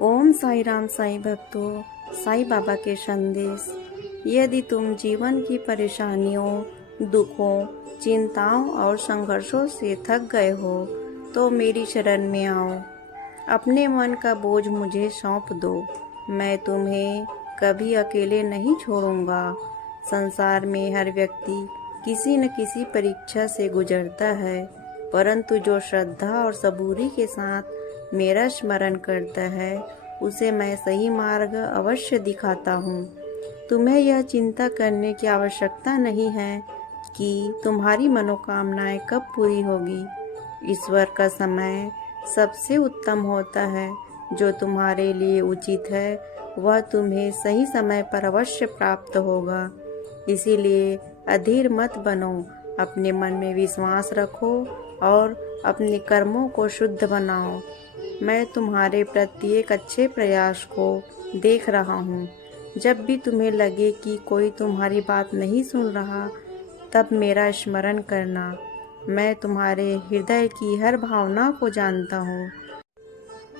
ओम साई राम साई भक्तों, साई बाबा के संदेश। यदि तुम जीवन की परेशानियों, दुखों, चिंताओं और संघर्षों से थक गए हो तो मेरी शरण में आओ। अपने मन का बोझ मुझे सौंप दो। मैं तुम्हें कभी अकेले नहीं छोड़ूंगा। संसार में हर व्यक्ति किसी न किसी परीक्षा से गुजरता है, परंतु जो श्रद्धा और सबूरी के साथ मेरा स्मरण करता है उसे मैं सही मार्ग अवश्य दिखाता हूँ। तुम्हें यह चिंता करने की आवश्यकता नहीं है कि तुम्हारी मनोकामनाएं कब पूरी होगी। ईश्वर का समय सबसे उत्तम होता है। जो तुम्हारे लिए उचित है वह तुम्हें सही समय पर अवश्य प्राप्त होगा। इसीलिए अधीर मत बनो, अपने मन में विश्वास रखो और अपने कर्मों को शुद्ध बनाओ। मैं तुम्हारे प्रत्येक अच्छे प्रयास को देख रहा हूँ। जब भी तुम्हें लगे कि कोई तुम्हारी बात नहीं सुन रहा, तब मेरा स्मरण करना। मैं तुम्हारे हृदय की हर भावना को जानता हूँ।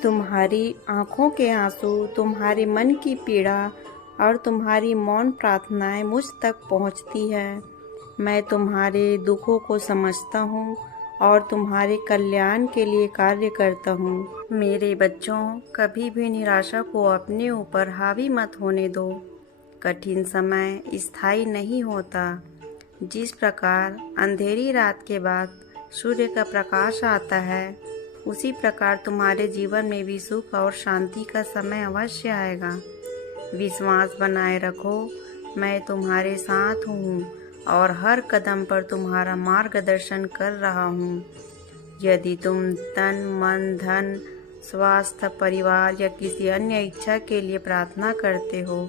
तुम्हारी आँखों के आंसू, तुम्हारे मन की पीड़ा और तुम्हारी मौन प्रार्थनाएं मुझ तक पहुँचती है। मैं तुम्हारे दुखों को समझता हूँ और तुम्हारे कल्याण के लिए कार्य करता हूँ। मेरे बच्चों, कभी भी निराशा को अपने ऊपर हावी मत होने दो। कठिन समय स्थायी नहीं होता। जिस प्रकार अंधेरी रात के बाद सूर्य का प्रकाश आता है, उसी प्रकार तुम्हारे जीवन में भी सुख और शांति का समय अवश्य आएगा। विश्वास बनाए रखो, मैं तुम्हारे साथ हूँ और हर कदम पर तुम्हारा मार्गदर्शन कर रहा हूँ। यदि तुम तन, मन, धन, स्वास्थ्य, परिवार या किसी अन्य इच्छा के लिए प्रार्थना करते हो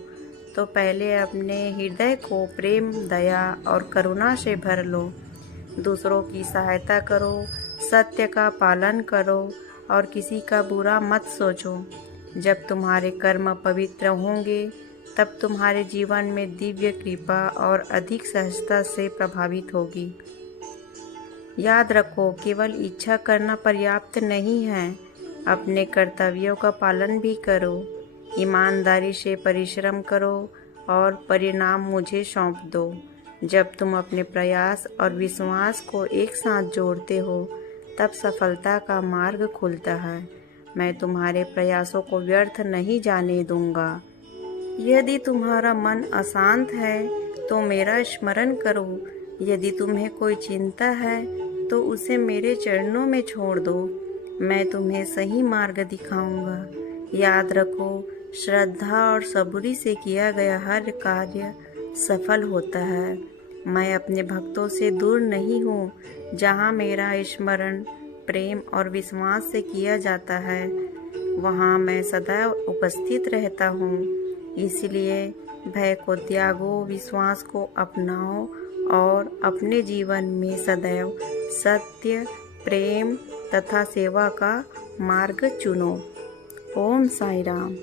तो पहले अपने हृदय को प्रेम, दया और करुणा से भर लो। दूसरों की सहायता करो, सत्य का पालन करो और किसी का बुरा मत सोचो। जब तुम्हारे कर्म पवित्र होंगे तब तुम्हारे जीवन में दिव्य कृपा और अधिक सहजता से प्रभावित होगी। याद रखो, केवल इच्छा करना पर्याप्त नहीं है। अपने कर्तव्यों का पालन भी करो, ईमानदारी से परिश्रम करो और परिणाम मुझे सौंप दो। जब तुम अपने प्रयास और विश्वास को एक साथ जोड़ते हो तब सफलता का मार्ग खुलता है। मैं तुम्हारे प्रयासों को व्यर्थ नहीं जाने दूंगा। यदि तुम्हारा मन अशांत है तो मेरा स्मरण करो। यदि तुम्हें कोई चिंता है तो उसे मेरे चरणों में छोड़ दो। मैं तुम्हें सही मार्ग दिखाऊंगा। याद रखो, श्रद्धा और सबूरी से किया गया हर कार्य सफल होता है। मैं अपने भक्तों से दूर नहीं हूँ। जहाँ मेरा स्मरण प्रेम और विश्वास से किया जाता है, वहाँ मैं सदैव उपस्थित रहता हूँ। इसलिए भय को त्यागो, विश्वास को अपनाओ और अपने जीवन में सदैव सत्य, प्रेम तथा सेवा का मार्ग चुनो। ओम साई राम।